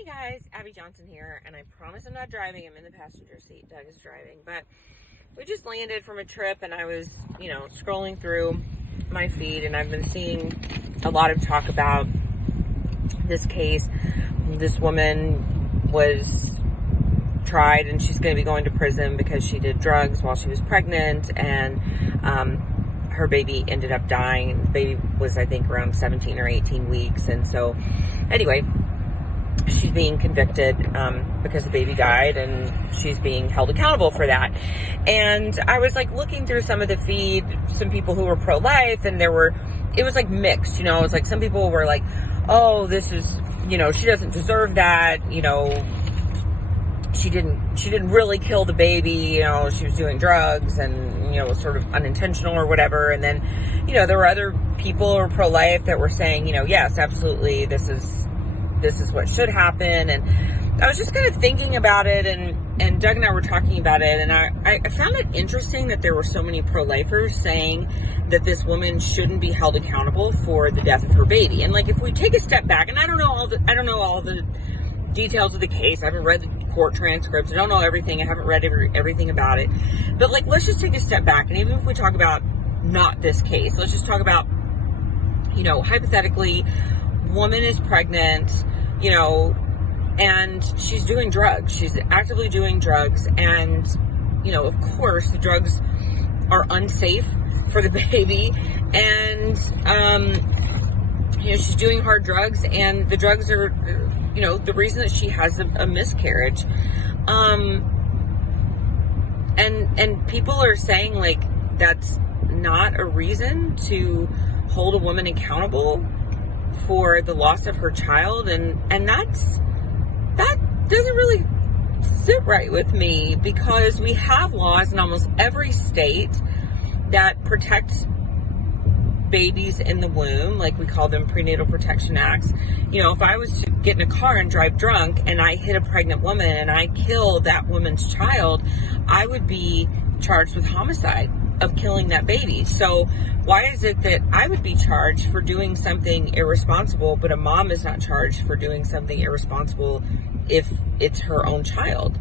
Hey guys, Abby Johnson here, and I promise I'm not driving. I'm in the passenger seat. Doug is driving, but we just landed from a trip, and I was, scrolling through my feed, and I've been seeing a lot of talk about this case. This woman was tried, and she's going to be going to prison because she did drugs while she was pregnant, and her baby ended up dying. The baby was, I think, around 17 or 18 weeks, and so anyway, she's being convicted because the baby died, and she's being held accountable for that. And I was looking through some of the feed, some people who were pro-life, and it was mixed, it was some people were like, oh, this is, she doesn't deserve that, she didn't really kill the baby, she was doing drugs and, it was sort of unintentional or whatever. And then, there were other people who were pro-life that were saying, yes, absolutely, this is what should happen. And I was just kind of thinking about it, and Doug and I were talking about it, and I found it interesting that there were so many pro-lifers saying that this woman shouldn't be held accountable for the death of her baby. And if we take a step back, and I don't know all the details of the case. I haven't read the court transcripts. I don't know everything. I haven't read everything about it. But let's just take a step back, and even if we talk about not this case, let's just talk about, hypothetically, woman is pregnant, and she's doing drugs. She's actively doing drugs. And, of course, the drugs are unsafe for the baby. And, she's doing hard drugs, and the drugs are, the reason that she has a miscarriage. And people are saying, that's not a reason to hold a woman accountable for the loss of her child, and that doesn't really sit right with me, because we have laws in almost every state that protect babies in the womb, we call them prenatal protection acts. If I was to get in a car and drive drunk and I hit a pregnant woman and I kill that woman's child, I would be charged with homicide of killing that baby. So why is it that I would be charged for doing something irresponsible, but a mom is not charged for doing something irresponsible if it's her own child?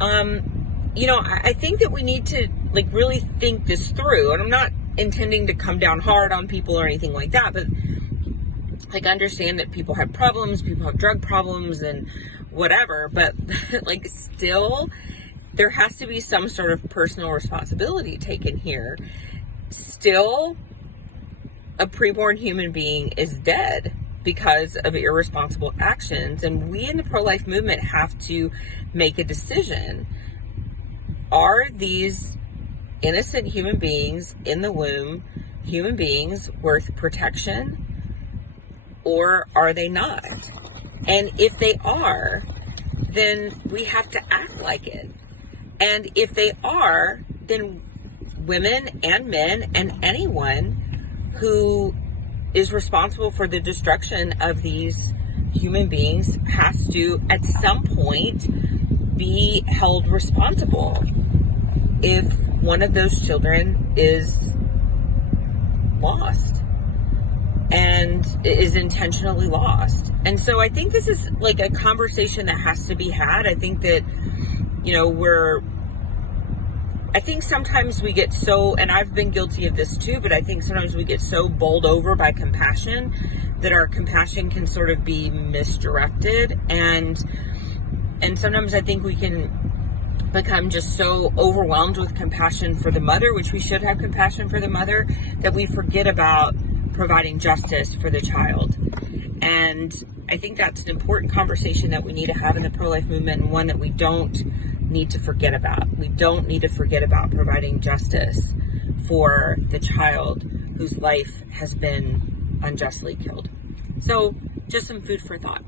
I think that we need to really think this through, and I'm not intending to come down hard on people or anything like that, but understand that people have problems, people have drug problems and whatever, but still there has to be some sort of personal responsibility taken here. Still, a preborn human being is dead because of irresponsible actions, and we in the pro-life movement have to make a decision. Are these innocent human beings in the womb human beings worth protection, or are they not? And if they are, then we have to act like it. And if they are, then women and men and anyone who is responsible for the destruction of these human beings has to, at some point, be held responsible if one of those children is lost and is intentionally lost. And so I think this is a conversation that has to be had. I think that, I think sometimes we get so, and I've been guilty of this too, but I think sometimes we get so bowled over by compassion that our compassion can sort of be misdirected. And sometimes I think we can become just so overwhelmed with compassion for the mother, which we should have compassion for the mother, that we forget about providing justice for the child. And I think that's an important conversation that we need to have in the pro-life movement, and one that we don't need to forget about. We don't need to forget about providing justice for the child whose life has been unjustly killed. So just some food for thought.